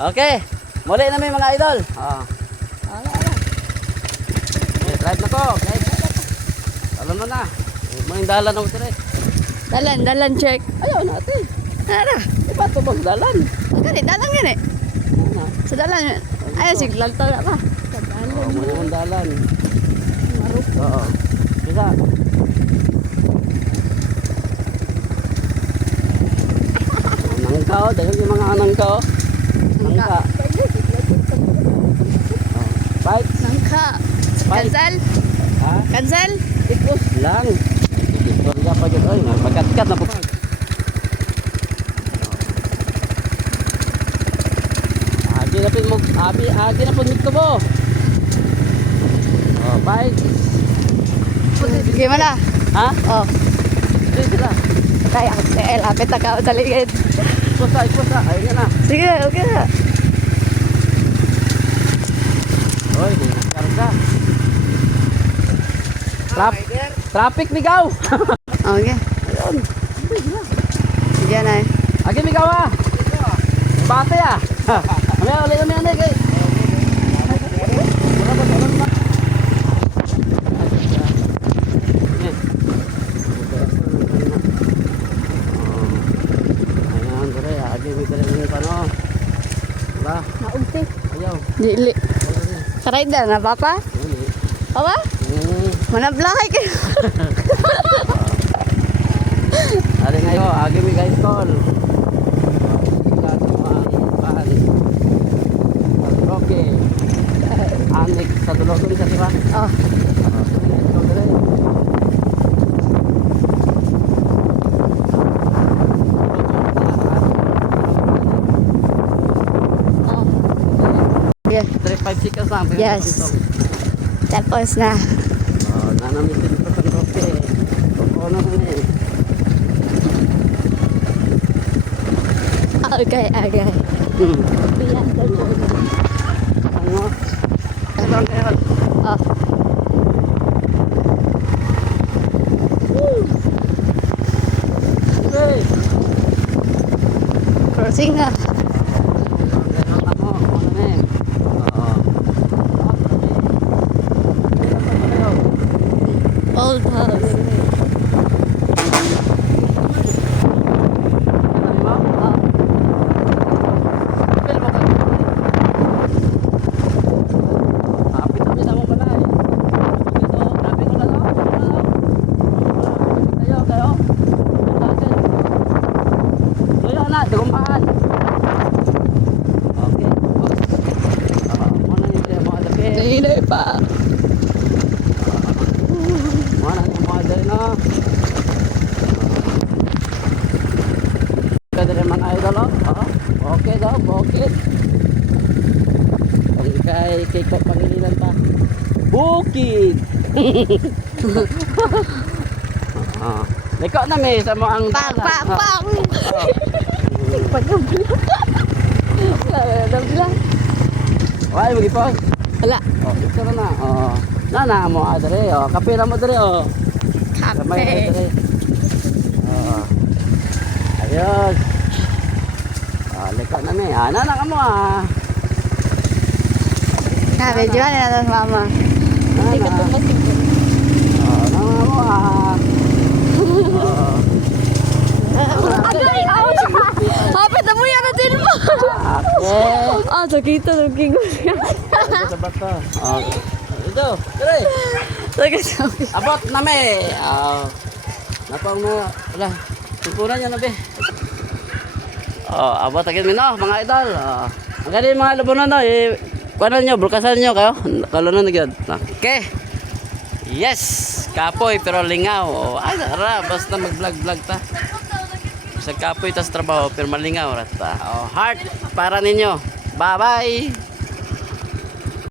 Okay. Muli na may mga idol. Oh. Okay, drive na ko. Okay. Alam mo na. May dalan ako dire. Dalan check. Ayaw natin. Ano? Iba to bang dalan? Gani, dalan gani. Sa dalan. Ayaw, signal to na pa. Sa dalan. Oh, may mga dalan. Maruk. Oo. Bisa. Nangka, dagan yung mga nangka. Nangka. Bike. Nangka. Cancel? Ha? Cancel? Ikos lang. Victoria pa dyan. Ay, magkat-kat na po. Agi na po nito mo. Oh, bike. Gimana? Ha? Oh. Sige sila. Kaya, lapit na ka sa ligid. Ipusa. Ayun na. Sige, okay na. Oy, karga. Traffic migaw. Okay. Ayun. Sige na eh. Agi migaw ah. Bate ah. Ano ulit kami ano kay. Ayan, dire agi mi dire ni pano. Ba, Naunti. ayaw. Dili. Karaida na papa? Papa? Mana belakay ka? Ari ngayo, agi mi guys call. Okay. Anik sa dulo ko sa diba? Oh. Yeah. 3-5 seconds lang. Yes. Tapos na. Oh, nanamitin ko sa kope. Koko na rin eh. Okay. Bilang ka po. Ano? Ano meron? Oh. Hey! Crossing na. Old house. Hindi pa. Mana yung mga dali na. Pwede rin mga idol o. Okay daw, bukid. Ang kay ko pangilinan pa. Bukid! Ikaw na may sa mo ang Pang. Why mag-ipos? Wala. Oh, ito na. Oh. Na mo adre. Oh, kape na mo dre oh. Kamay Kape. dre. Oh. Ayos. Leka na mi. Na ka mo ah. Sabi, di ba na mama? Hindi ka tumasig ko. Na mo ah. Oh. Agay! Hapit na mo yan natin mo! Okay. Sakita ng kingo siya. Sa bata. Oh. Ito, dre. Nagkasabi. Abot na mi. Napang mo. Wala. Tupunan niya na be. Abot agad mi no, mga idol. Ang galing mga labunan no. Paano nyo, bulkasan nyo kayo? Kalunan na gyud. Okay. Yes. Kapoy pero lingaw. Ay, ara, basta mag-vlog ta. Sa kapoy tas trabaho pero malingaw rata. Heart para ninyo. Bye-bye.